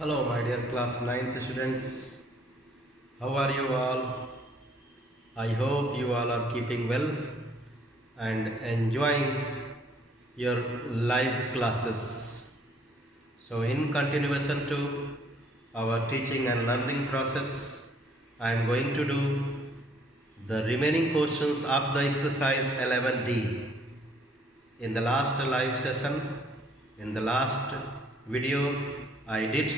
Hello, my dear class 9th students. How are you all? I hope you all are keeping well and enjoying your live classes. So, in continuation to our teaching and learning process, I am going to do the remaining questions of the exercise 11D. In the last live session, in the last video, I did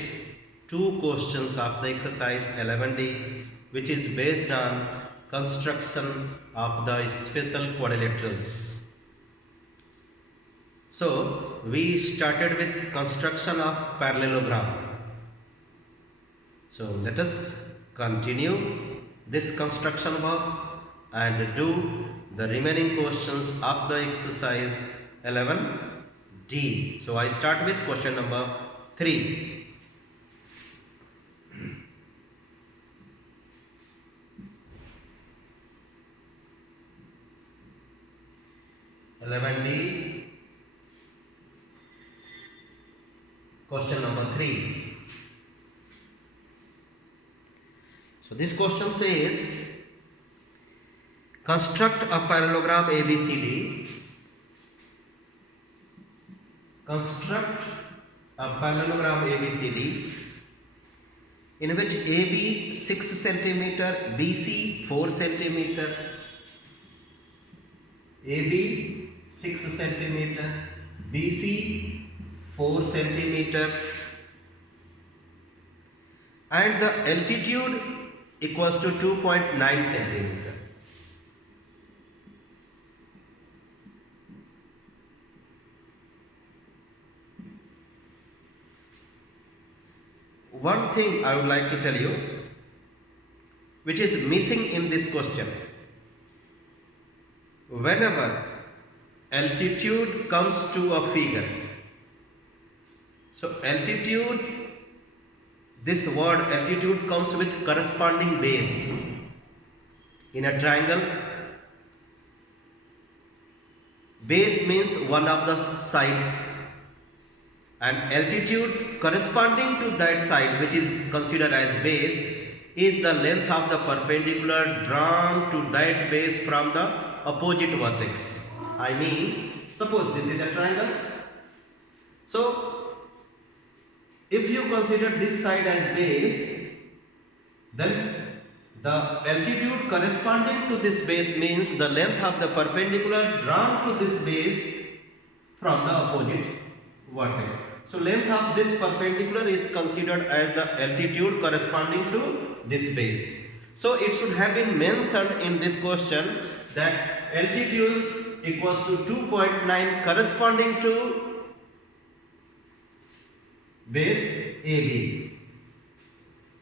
two questions of the exercise 11D, which is based on construction of the special quadrilaterals. So, we started with construction of parallelogram. So, let us continue this construction work and do the remaining questions of the exercise 11D. So, I start with question number 3. 11D, question number 3. So this question says, construct a parallelogram ABCD. Construct a parallelogram ABCD in which AB 6 centimeter, BC 4 centimeter, AB 6 centimeter, BC 4 centimeter, and the altitude equals to 2.9 centimeter. One thing I would like to tell you, which is missing in this question. Whenever altitude comes to a figure, so altitude, this word altitude comes with corresponding base. In a triangle, base means one of the sides, and altitude corresponding to that side, which is considered as base, is the length of the perpendicular drawn to that base from the opposite vertex. I mean, suppose this is a triangle. So, if you consider this side as base, then the altitude corresponding to this base means the length of the perpendicular drawn to this base from the opposite vertex. So, length of this perpendicular is considered as the altitude corresponding to this base. So, it should have been mentioned in this question that altitude equals to 2.9 corresponding to base AB.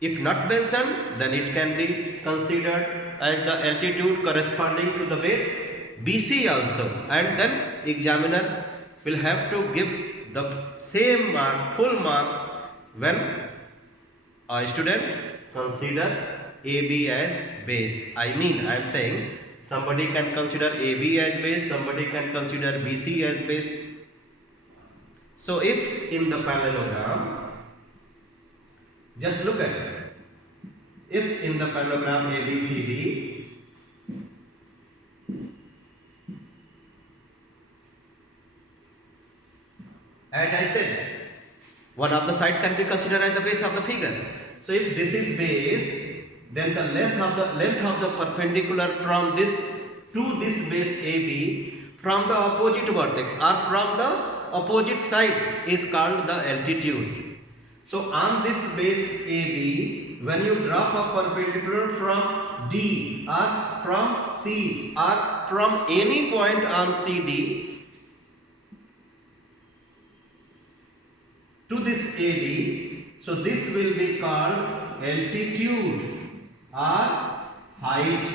If not mentioned, then it can be considered as the altitude corresponding to the base BC also, and then examiner will have to give the same mark, full marks, when a student consider AB as base. I mean, I am saying somebody can consider AB as base, somebody can consider BC as base. So if in the parallelogram, just look at it. If in the parallelogram ABCD, as I said, one of the side can be considered as the base of the figure. So if this is base, then the length of the perpendicular from this to this base AB from the opposite vertex or from the opposite side is called the altitude. So on this base AB, when you drop a perpendicular from D or from C or from any point on CD to this AB, so this will be called altitude or height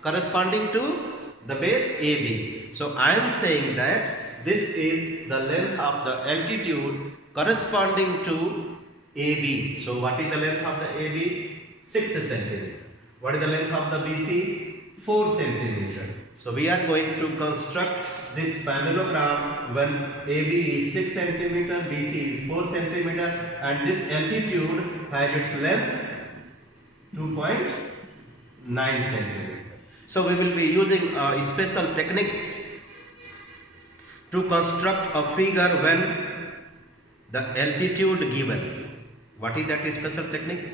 corresponding to the base AB. So I am saying that this is the length of the altitude corresponding to AB. So what is the length of the AB? 6 centimeter. What is the length of the BC? 4 centimeter. So we are going to construct this parallelogram when AB is 6 centimeter, BC is 4 centimeter, and this altitude has its length 2.9 centimeter. So we will be using a special technique to construct a figure when the altitude given. What is that special technique?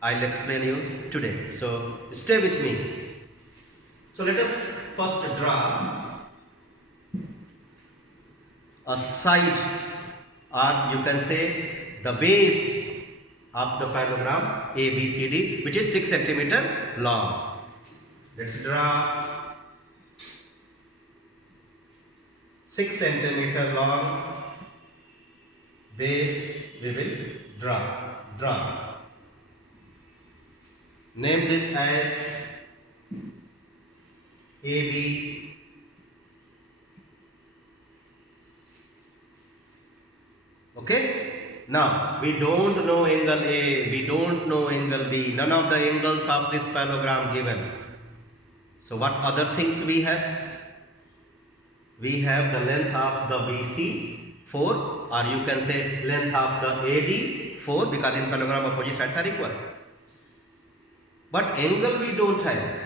I'll explain you today. So stay with me. So let us first draw a side, or you can say the base of the parallelogram ABCD, which is 6 centimeter long. Let's draw 6 centimeter long base. We will draw. Name this as AB. Okay. Now we don't know angle A, we don't know angle B, none of the angles of this parallelogram given. So what other things we have? We have the length of the BC 4, or you can say length of the AD 4, because in parallelogram opposite sides are equal. But angle we don't have.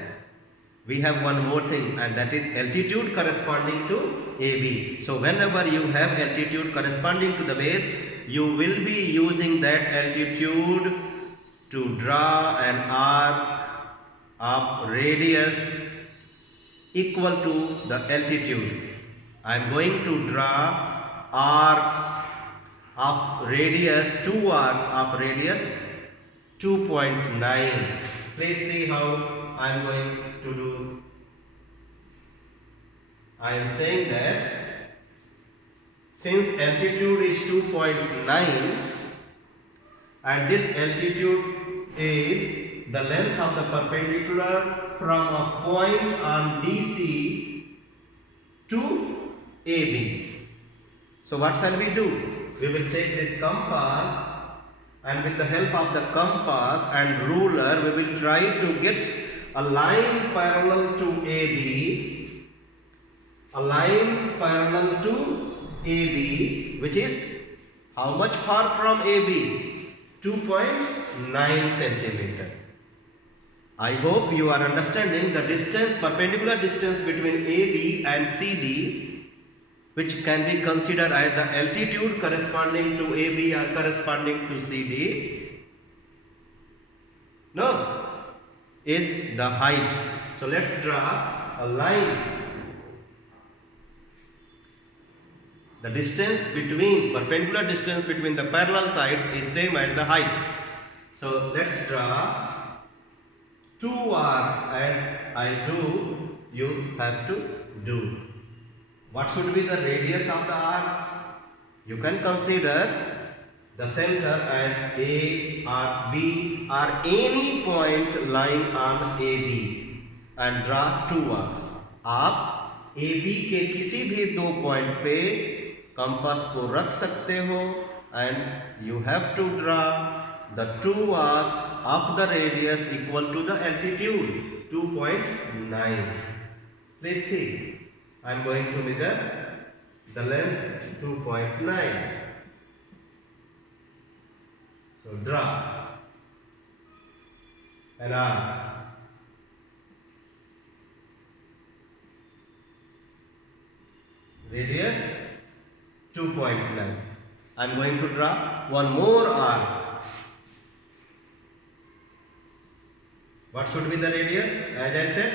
We have one more thing, and that is altitude corresponding to AB. So whenever you have altitude corresponding to the base, you will be using that altitude to draw an arc of radius equal to the altitude. I am going to draw arcs of radius, two arcs of radius 2.9. Please see how I am going to do. I am saying that since altitude is 2.9 and this altitude is the length of the perpendicular from a point on DC to AB. So what shall we do? We will take this compass, and with the help of the compass and ruler we will try to get a line parallel to AB, which is how much far from AB? 2.9 centimeter. I hope you are understanding the distance, perpendicular distance between AB and CD, which can be considered as the altitude corresponding to AB or corresponding to CD. No, is the height. So let's draw a line. The distance between, perpendicular distance between the parallel sides is same as the height. So let's draw two arcs as I do, you have to do. What should be the radius of the arcs? You can consider the center as A or B or any point lying on AB and draw two arcs. आप AB के किसी भी दो point पे compass को रख सकते हो and you have to draw the two arcs of the radius equal to the altitude 2.9. Please see, I am going to measure the length 2.9. So draw an arc. Radius 2.9. I am going to draw one more arc. What should be the radius? As I said,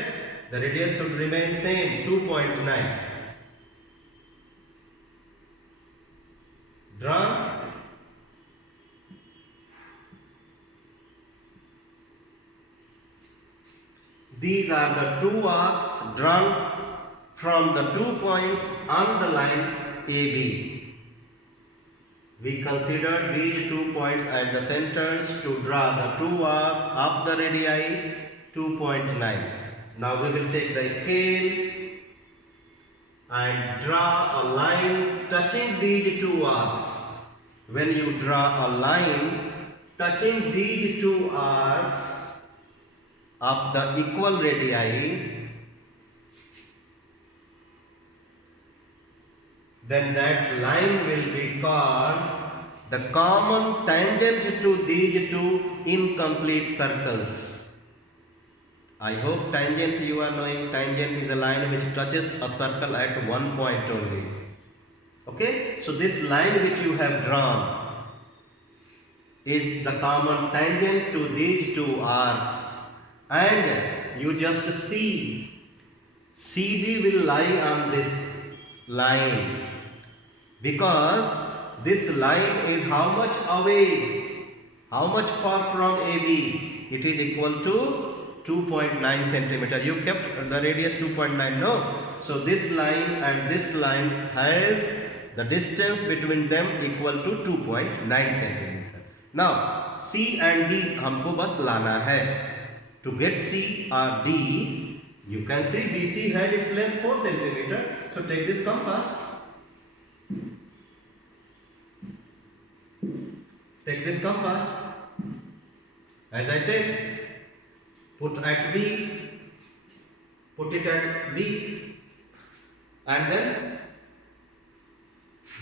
the radius should remain same, 2.9. Draw. These are the two arcs drawn from the 2 points on the line AB. We considered these 2 points as the centers to draw the two arcs of the radii 2.9. Now we will take the scale and draw a line touching these two arcs. When you draw a line touching these two arcs of the equal radii, then that line will be called the common tangent to these two incomplete circles. I hope tangent, you are knowing tangent is a line which touches a circle at one point only. Okay, so this line which you have drawn is the common tangent to these two arcs, and you just see CD will lie on this line, because this line is how much away, how much far from AB? It is equal to 2.9 centimeter. You kept the radius 2.9, no? So this line and this line has the distance between them equal to 2.9 centimeter. Now C and D हमको बस लाना है. To get C or D, you can see BC has its length 4 centimeter. So take this compass. Take this compass. As I take, put at B, put it at B, and then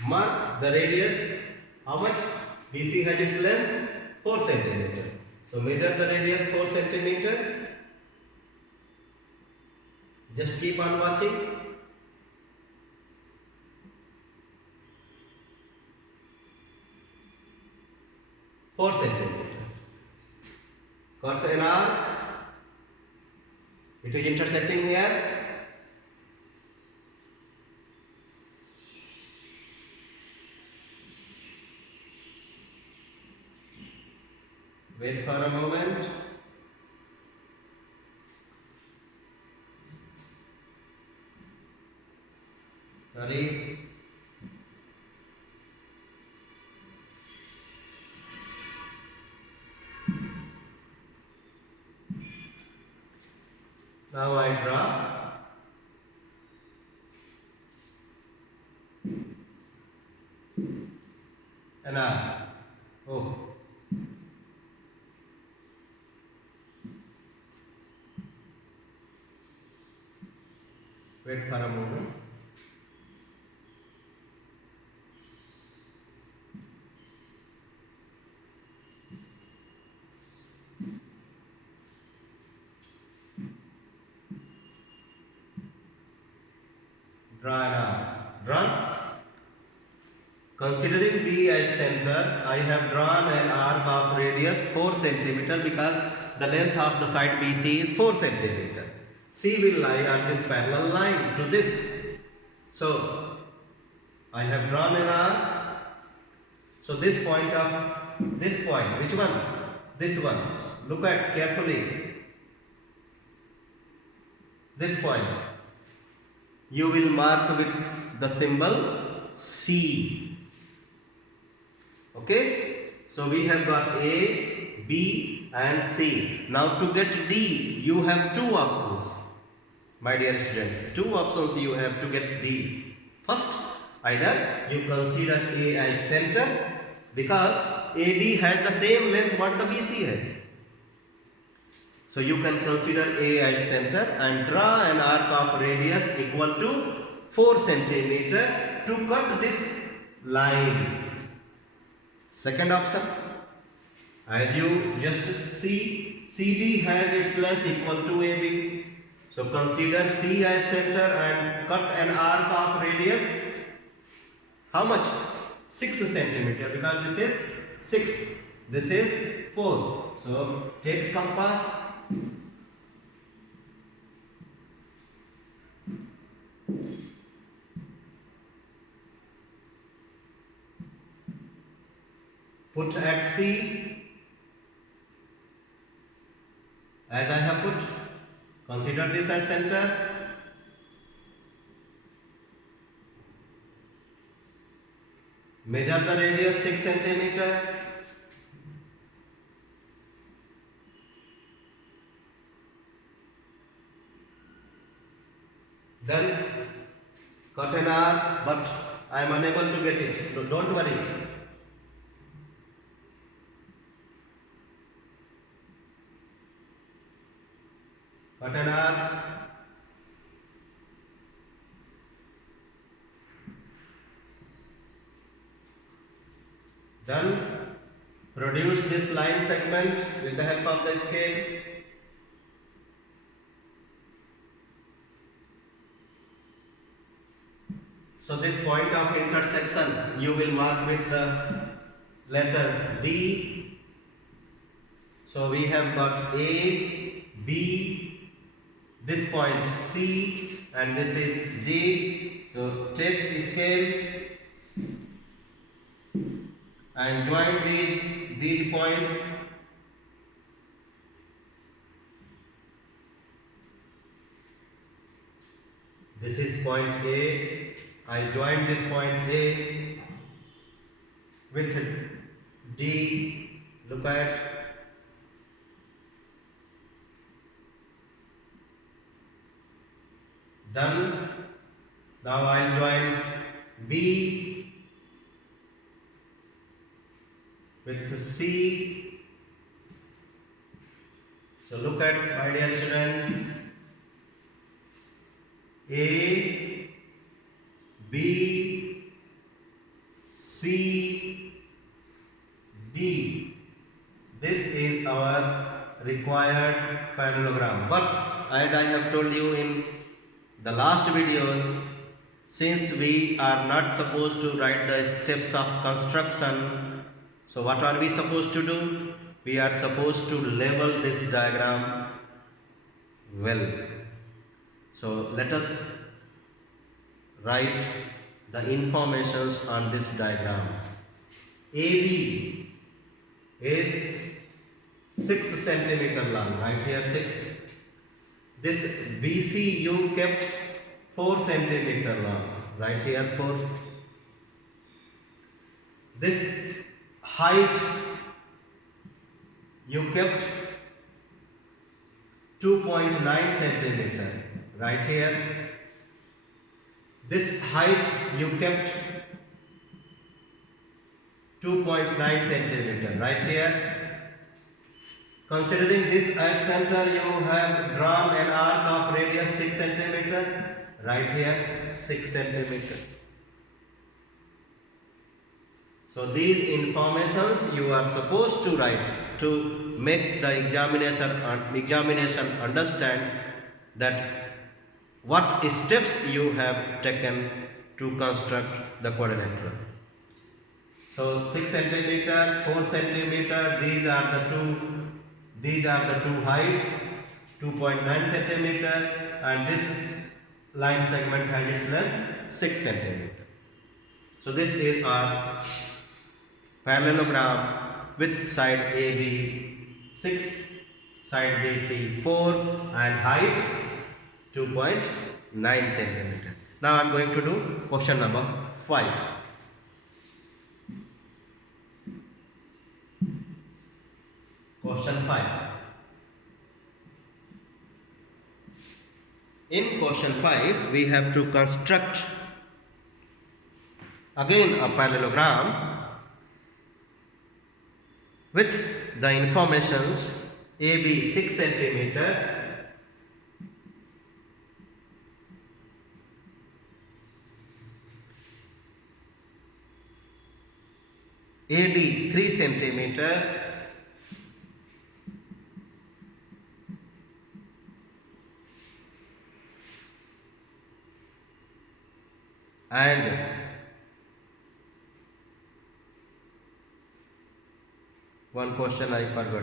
mark the radius. How much? BC has its length 4 centimeter. So measure the radius 4 centimeter. Just keep on watching. Four centimeter. Cut an arc. It is intersecting here. Wait for a moment. Sorry. Now I draw an arc. Oh. Wait for a moment. Draw an arc. Drawn. Considering B as center, I have drawn an arc of radius 4 centimeter because the length of the side BC is 4 centimeter. C will lie on this parallel line to this. So I have drawn an arc. So this point of this point, which one? This one. Look at carefully. This point. You will mark with the symbol C. Okay? So we have got A, B and C. Now to get D, you have two options. My dear students, two options you have to get D. First, either you consider A as center because AB has the same length what the BC has. So you can consider A as center and draw an arc of radius equal to 4 centimeter to cut this line. Second option, as you just see, CD has its length equal to AB. So consider C as center and cut an arc of radius. How much? 6 centimeter because this is 6, this is 4. So take compass. Put at C as I have put. Consider this as center. Measure the radius 6 centimeter. Then cut an arc, but I am unable to get it. So don't worry. Cut an arc. Done. Produce this line segment with the help of the scale. So this point of intersection you will mark with the letter D. So we have got A, B, this point C, and this is D. So take the scale and join these points. This is point A. I join this point A with D. Look at done. Now I'll join B with C. So look at, my dear students, A, B, C, D. This is our required parallelogram. But as I have told you in the last videos, since we are not supposed to write the steps of construction, so what are we supposed to do? We are supposed to label this diagram well. So let us write the informations on this diagram. AB is 6 centimeter long, right here 6. This BC you kept 4 centimeter long, right here 4. This height you kept 2.9 centimeter, right here. This height you kept 2.9 centimeter, right here. Considering this as center, you have drawn an arc of radius 6 centimeter, right here 6 centimeter. So these informations you are supposed to write to make the examination understand that what steps you have taken to construct the quadrilateral. So 6 centimeter, 4 centimeter, these are the two heights, 2.9 centimeter, and this line segment has its length 6 centimeter. So this is our parallelogram with side AB 6, side BC 4, and height 2.9 centimeter. Now I am going to do question number 5. Question 5. In question 5, we have to construct again a parallelogram with the informations AB 6 centimeter, AD 3 centimeter, and one question I forgot.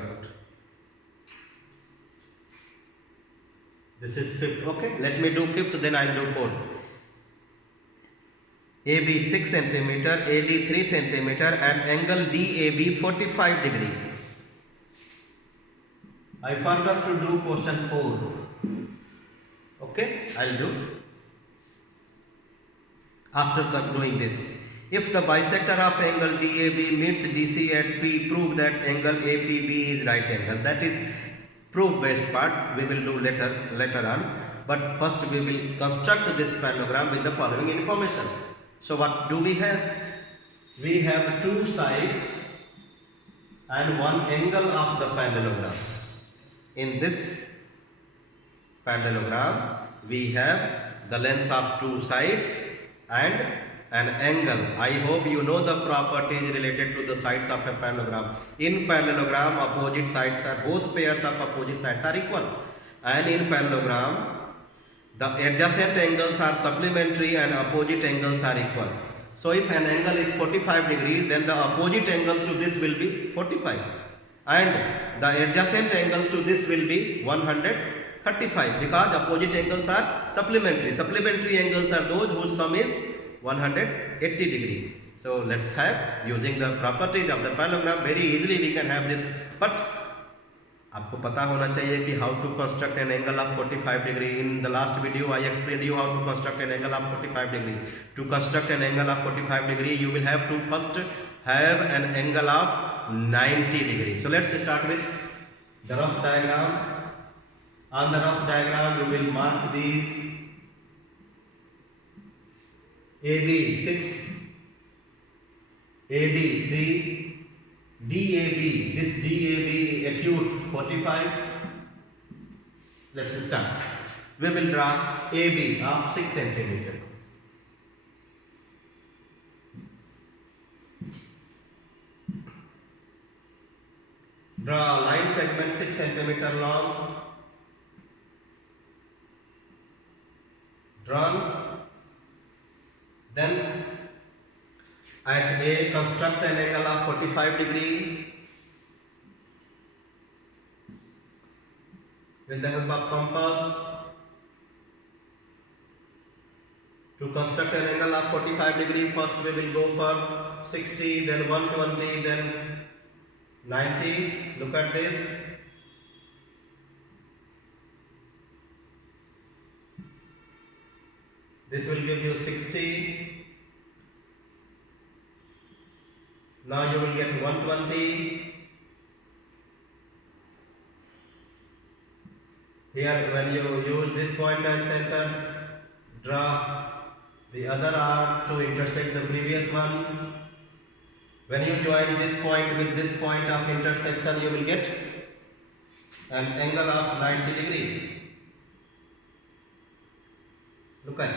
This is 5th. Okay, let me do 5th, then I will do 4th. AB 6 centimeter, AD 3 centimeter, and angle DAB 45 degree. I forgot to do question 4. Okay, I will do. After doing this, if the bisector of angle DAB meets DC at P, prove that angle APB is right angle. That is proof based part, we will do later on. But first we will construct this parallelogram with the following information. So what do we have? We have two sides and one angle of the parallelogram. In this parallelogram, we have the length of two sides and an angle. I hope you know the properties related to the sides of a parallelogram. In parallelogram, opposite sides are, both pairs of opposite sides are equal. And in parallelogram, the adjacent angles are supplementary and opposite angles are equal. So if an angle is 45 degrees, then the opposite angle to this will be 45. And the adjacent angle to this will be 135, because opposite angles are supplementary. Supplementary angles are those whose sum is 180 degree. So let's have, using the properties of the parallelogram, very easily we can have this. But आपको पता होना चाहिए कि how to construct an angle of 45 degree. In the last video I explain you how to construct an angle of 45 degree. To construct an angle of 45 degree you will have to first have an angle of 90 degree. So let's start with the rough diagram. On the rough diagram you will mark these AB 6, AD 3, DAB, this DAB acute 45. Let's start. We will draw AB of 6 centimeter. Draw a line segment 6 centimeter long. Drawn. Then at A, construct an angle of 45 degree with the help of compass. To construct an angle of 45 degree, first we will go for 60, then 120, then 90. Look at this. This will give you 60. Now you will get 120. Here, when you use this point as center, draw the other arc to intersect the previous one. When you join this point with this point of intersection, you will get an angle of 90 degree. Look at it.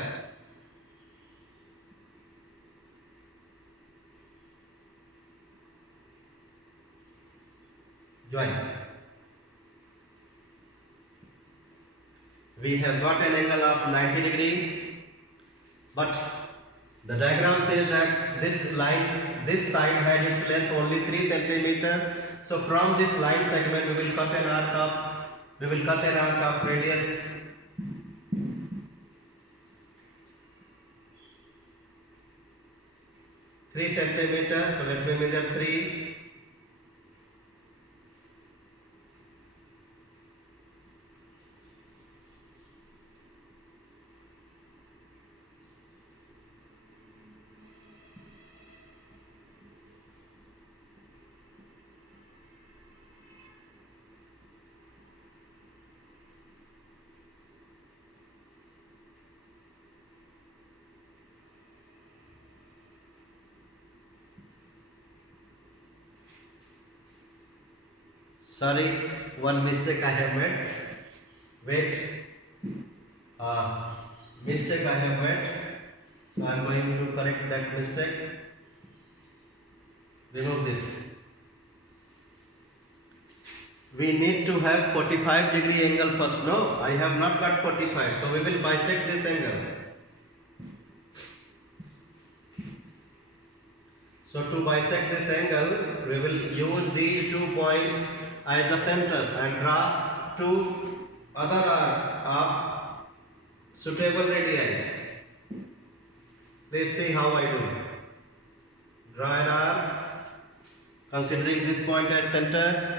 Join. We have got an angle of 90 degree, but the diagram says that this line, this side has its length only 3 centimeter. So from this line segment we will cut an arc of radius 3 centimeter. So let me measure 3. Sorry, one mistake I have made. Wait, mistake I have made. So I am going to correct that mistake. Remove this. We need to have 45 degree angle first. No, I have not got 45. So we will bisect this angle. So to bisect this angle, we will use these 2 points at the centers and draw 2 other arcs of suitable radii. Let's see how I do. Draw an arc considering this point as center.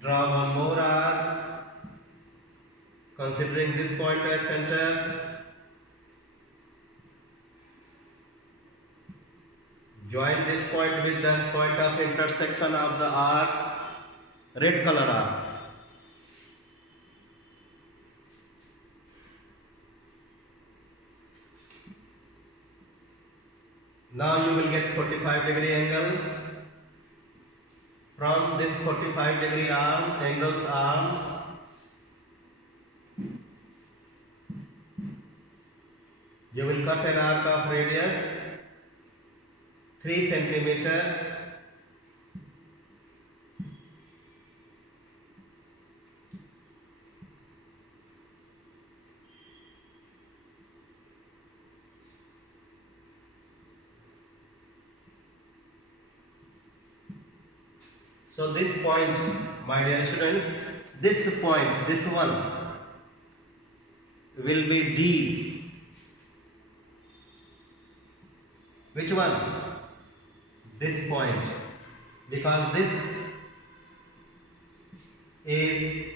Draw one more arc considering this point as center. Join this point with the point of intersection of the arcs, red color arcs. Now you will get 45 degree angle. From this 45 degree arms, you will will cut an arc of radius 3 centimeter. So this point, my dear students, this point, this one will be D. Which one? This point, because this is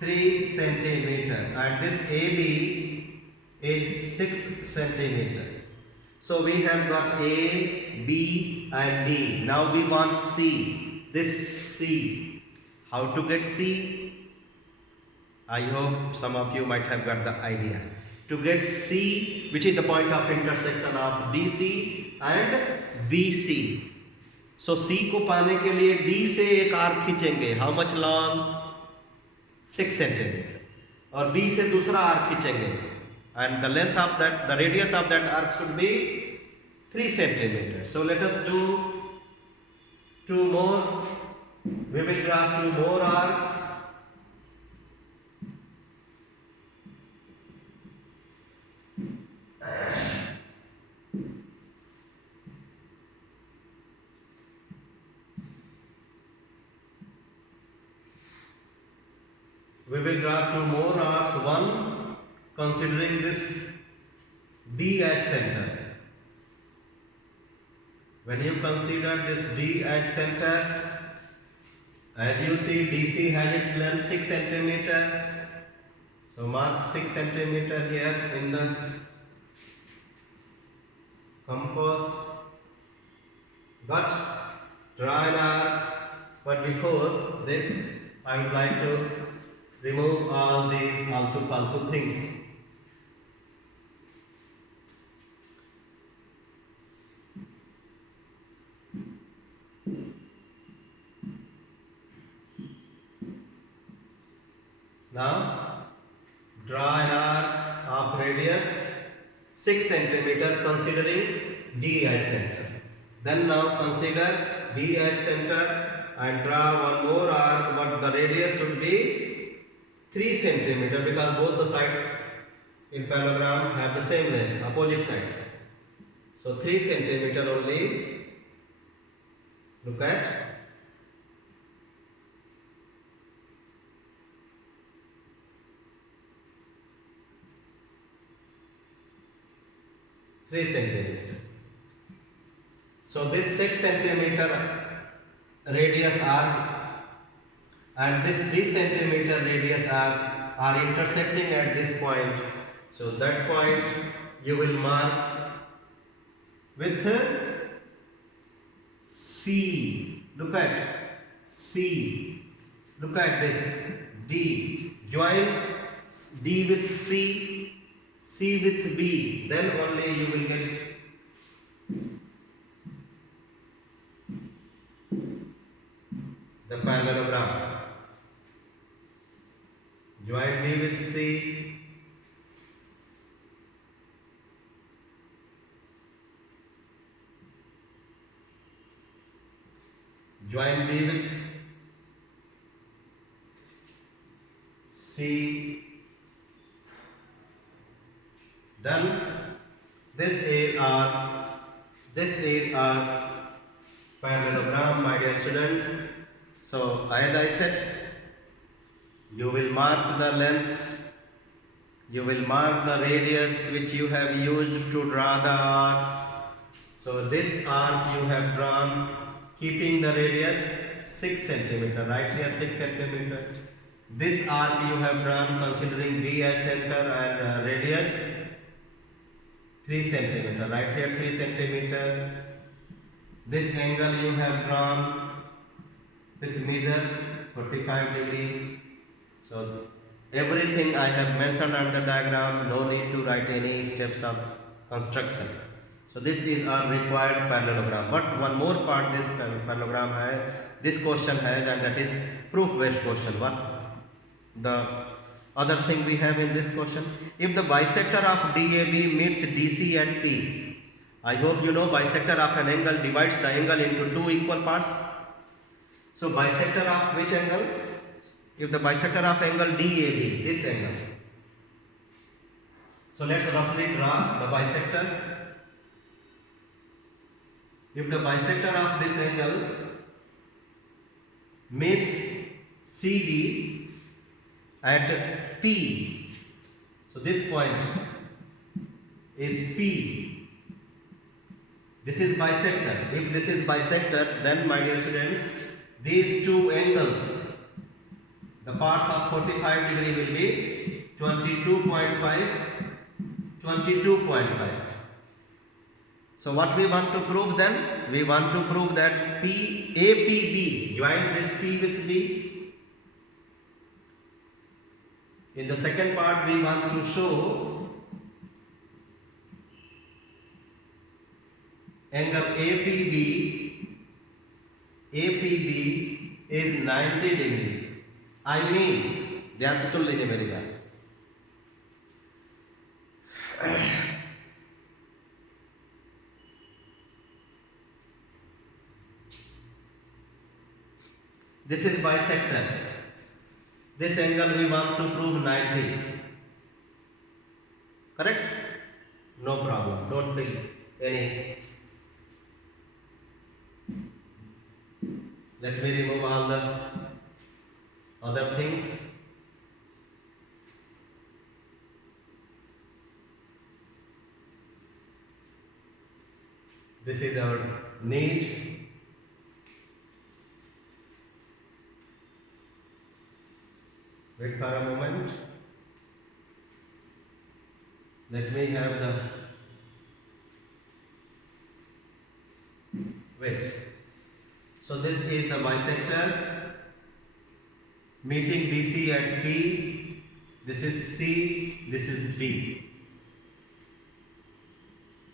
3 centimeter and this AB is 6 centimeter. So we have got A, B and D. Now we want C. This C. How to get C? I hope some of you might have got the idea. To get C, which is the point of intersection of DC and BC. So C को पाने के लिए D से एक arc खींचेंगे. How much long? 6 centimeter. और B से दूसरा आर्क खींचेंगे. And the length of that, the radius of that arc should be 3 centimeters. So let us do 2 more. We will draw 2 more arcs. We will draw 2 more arcs. One, considering this D as center. When you consider this D as center, as you see, DC has its length 6 centimeter. So mark 6 centimeter here in the compass. But draw an arc. But before this, I would like to remove all these altu things. Now draw an arc of radius 6 centimeter considering D at center. Then now consider B at center and draw one more arc, but the radius should be 3 centimeter because both the sides in parallelogram have the same length, opposite sides. So 3 centimeter only. Look at. Centimeter. So this 6 centimeter radius arc and this 3 centimeter radius arc are intersecting at this point. So that point you will mark with C. Look at C. Look at this D. Join D with C. C with B, then only you will get the parallelogram. Join D with C. Join B with C. Done. This is our parallelogram, my dear students. So as I said, you will mark the lengths, you will mark the radius which you have used to draw the arcs. So this arc you have drawn keeping the radius 6 centimeter, right here 6 centimeter. This arc you have drawn considering B as center and radius 3 centimeter, right here 3 centimeter. This angle you have drawn with measure 45 degree. So everything I have mentioned on the diagram, no need to write any steps of construction. So this is our required parallelogram. But one more part this parallelogram has, this question has, and that is proof based question. What the Other thing we have in this question, if the bisector of DAB meets DC at P, I hope you know bisector of an angle divides the angle into two equal parts. So bisector of which angle? If the bisector of angle DAB, this angle. So let's roughly draw the bisector. If the bisector of this angle meets CD at P, so this point is P. This is bisector. If this is bisector, then my dear students, these two angles, the parts of 45 degree will be 22.5, 22.5. So what we want to prove then? We want to prove that APB, join this P with B. In the second part, we want to show angle APB is 90 degree. I mean, ध्यान से सुन लीजिए मेरी बात. This is bisector. This angle we want to prove 90. Correct? No problem. Don't feel any. Let me remove all the other things. This is our need. Wait for a moment. Let me have the wait. So this is the bisector meeting BC at P. This is C. This is D.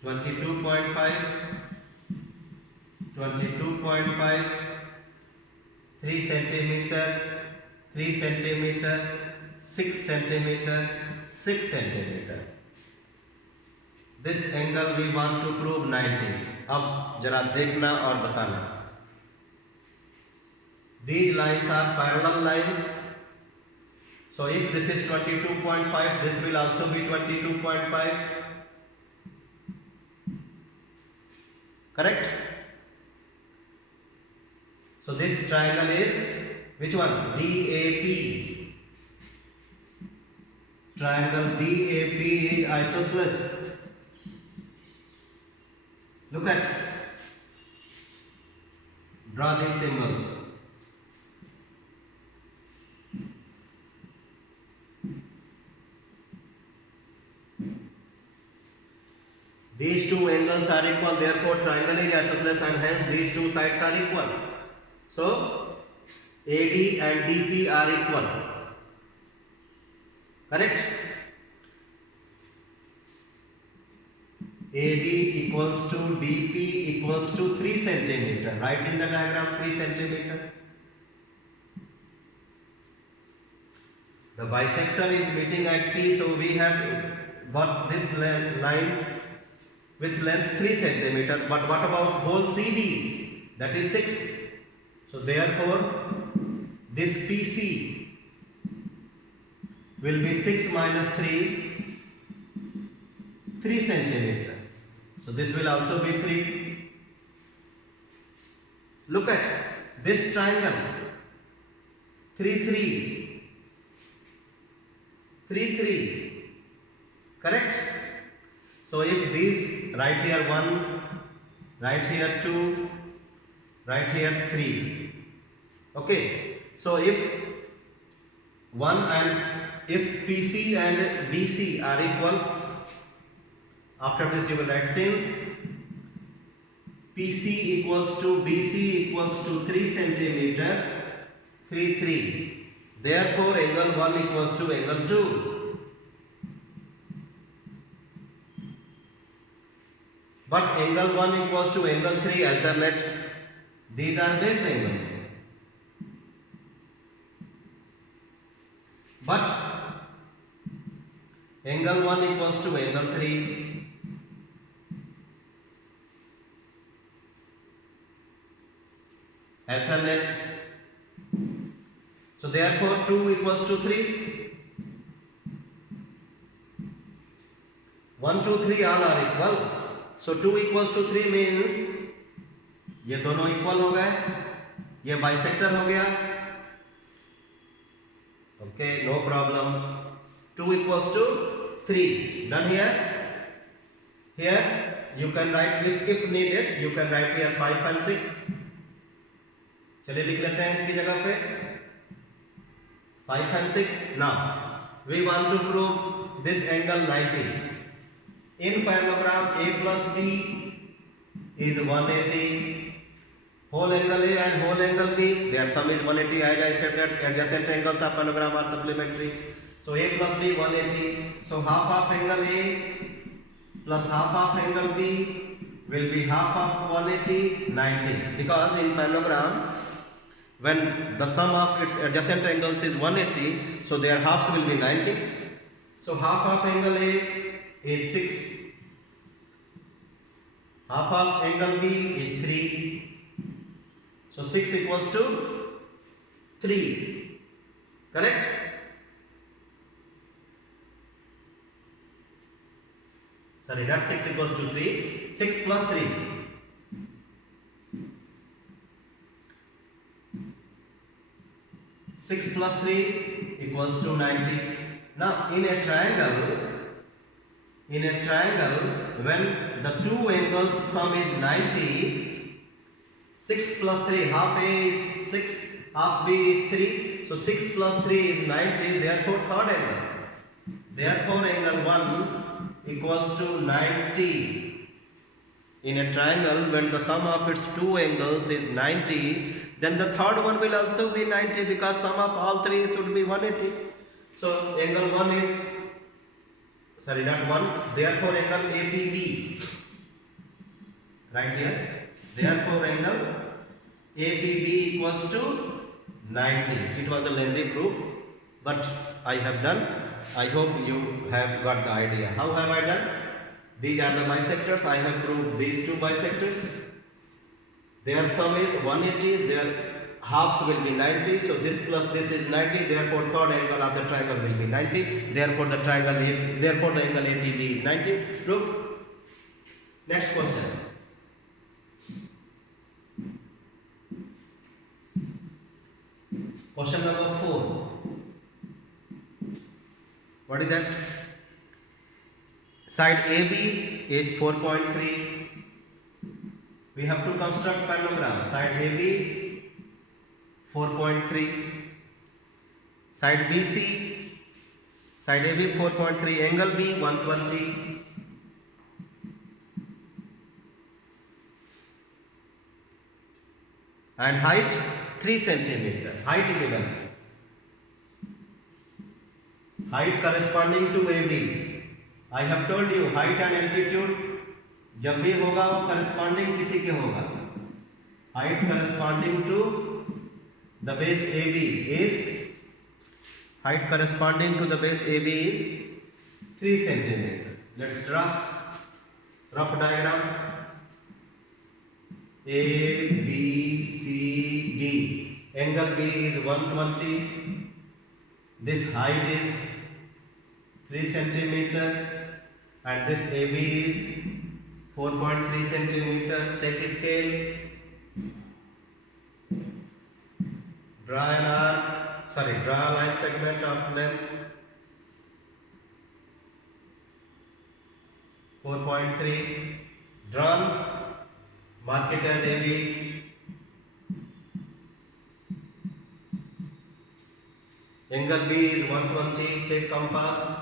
22.5, 22.5, 3 centimeter, 3 centimeter, 6 centimeter, 6 centimeter. This angle we want to prove 90. अब जरा देखना और बताना. These lines are parallel lines. So if this is 22.5, this will also be 22.5. Correct? So this triangle is which one? DAP. Triangle DAP is isosceles. Look at. Draw these symbols. These two angles are equal, therefore triangle is isosceles and hence these two sides are equal. So AD and DP are equal. Correct? AD equals to DP equals to 3 centimeter. Write in the diagram 3 centimeter. The bisector is meeting at P, so we have got this line with length 3 centimeter. But what about whole CD? That is 6. So therefore, this PC will be 6 minus 3, 3 centimeter. So this will also be 3. Look at this triangle, 3, 3, 3, 3. Correct? So if these, write here 1, write here 2, write here 3. Okay. So if 1 and if PC and BC are equal, after this you will write since PC equals to BC equals to 3 centimeter, 3, 3. Therefore angle 1 equals to angle 2. But angle 1 equals to angle 3 alternate. These are base angles. But Angle 1 equals to angle 3. Alternate. So therefore 2 equals to 3. 1, 2, 3 all are equal. So 2 equals to 3 means ये दोनों equal हो गए, ये bisector हो गया. Okay, no problem. 2 equals to 3. Done here. Here you can write, if needed, you can write here 5 and 6. चलिए लिख लेते हैं इसकी जगह पे 5 and 6. Now we want to prove this angle 90. In parallelogram A plus B is 180. Whole angle A and whole angle B, their sum is 180. As I said that adjacent angles of parallelogram are supplementary. So A plus B 180. So half of angle A plus half of angle B will be half of 180, 90. Because in parallelogram, when the sum of its adjacent angles is 180, so their halves will be 90. So half of angle A is 6. Half of angle B is 3. So 6 equals to 3. Correct? Sorry, not 6 equals to 3. 6 plus 3. 6 plus 3 equals to 90. Now in a triangle, when the two angles sum is 90, 6 plus 3, half A is 6, half B is 3. So 6 plus 3 is 90, therefore third angle. Therefore angle 1 equals to 90. In a triangle, when the sum of its two angles is 90, then the third one will also be 90 because sum of all three should be 180. So angle 1 is, sorry, not 1, therefore angle APB, right here. Therefore angle APB equals to 90. It was a lengthy proof, but I have done. I hope you have got the idea. How have I done? These are the bisectors. I have proved these two bisectors. Their sum is 180. Their halves will be 90. So this plus this is 90. Therefore third angle of the triangle will be 90. Therefore the angle APB is 90. Proof. Next question. Question number 4. What is that? Side AB is 4.3. We have to construct parallelogram. Side AB 4.3. Side BC, side AB 4.3. Angle B 120. And height 3 centimeter. Height given. Height corresponding to AB. I have told you height and altitude जब भी होगा वो corresponding किसी के होगा. Height corresponding to the base AB is, height corresponding to the base AB is 3 centimeter. Let's draw rough diagram. A, B, C, D. Angle B is 120. This height is 3 centimeter and this AB is 4.3 centimeter. Take a scale. Draw a line segment of length 4.3. Drawn. Mark it as AB. Angle B is 120. Take compass.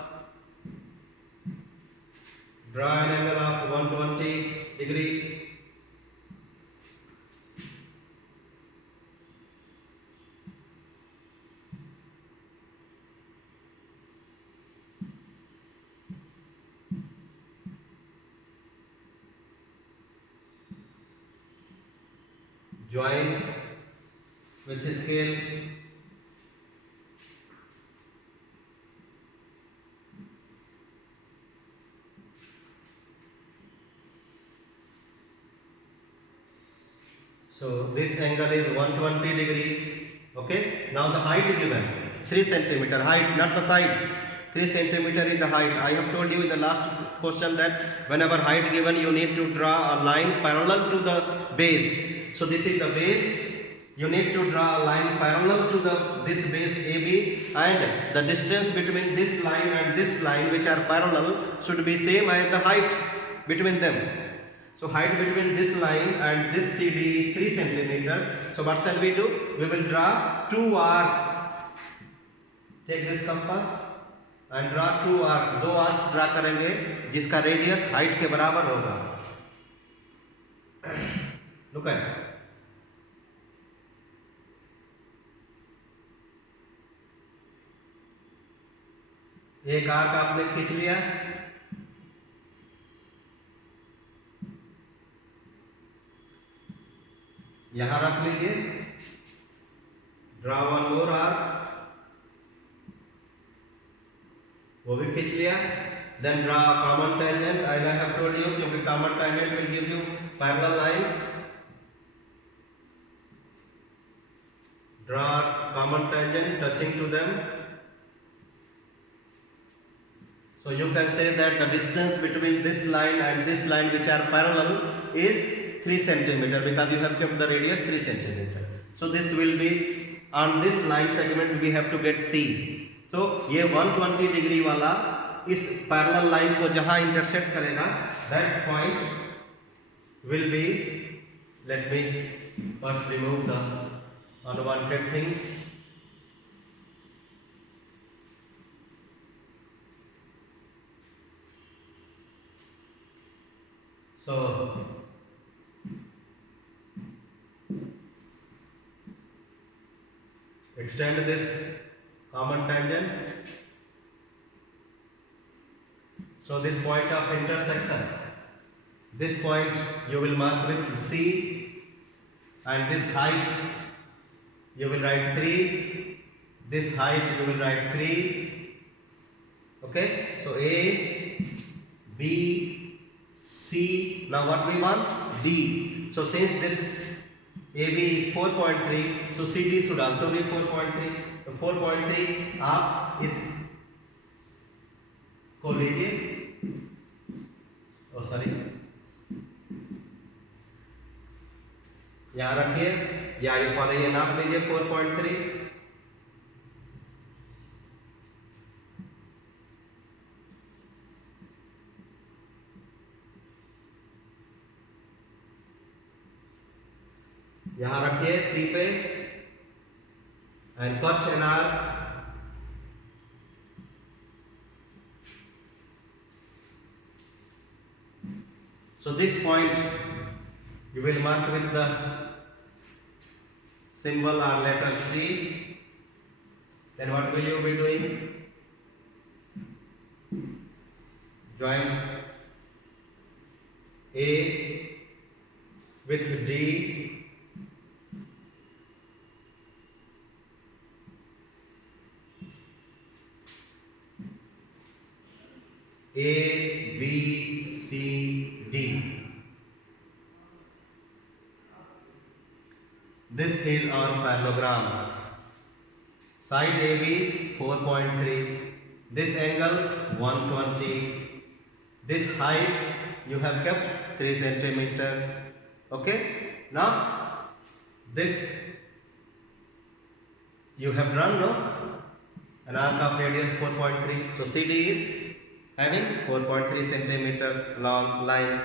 Draw an angle of 120 degree. Join with the scale. So this angle is 120 degree. Okay. Now the height given 3 centimeter height, not the side. 3 centimeter is the height. I have told you in the last question that whenever height given, you need to draw a line parallel to the base. So this is the base. You need to draw a line parallel to this base AB, and the distance between this line and this line, which are parallel, should be same as the height between them. So height between this line and this CD is 3 centimeter. So what shall we do? We will draw two arcs. Take this compass and draw two arcs. दो arcs draw करेंगे जिसका radius height के बराबर होगा. Look at it. एक arc आपने खींच लिया. यहां रख लीजिए. ड्रा वन मोर आर्क, वो भी खींच लिया. Then draw common tangent as I have told you, क्योंकि common tangent will give you parallel line. Draw common tangent touching to them. So you can say that the distance between this line and this line, which are parallel, is 3 centimeter, because you have kept the radius 3 centimeter. So this will be on this line segment we have to get C. So ये 120 degree वाला इस parallel line को जहाँ intersect करेगा, that point will be, let me first remove the unwanted things. So extend this common tangent. So this point of intersection, this point you will mark with C, and this height you will write 3, this height you will write 3. Okay, so A, B, C. Now what we want? D. So since this AB is 4.3, so CD should also be 4.3. So 4.3 आप इस को लीजिए, oh sorry, यहाँ रखिए, या ये पहले ये नाप लीजिए 4.3. यहाँ रखिए C पे and cut an arc. So this point you will mark with the symbol or letter C. Then what will you be doing? Join A with D. A, B, C, D. This is our parallelogram. Side AB 4.3. This angle 120. This height you have kept 3 centimeter. Okay. Now this you have drawn, no? An arc of radius 4.3. So CD is having 4.3 centimeter long line.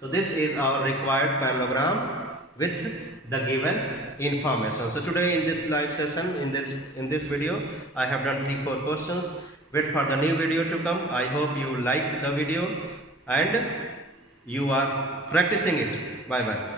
So this is our required parallelogram with the given information. So today in this live session, in this video, I have done 3-4 questions. Wait for the new video to come. I hope you like the video and you are practicing it. Bye bye.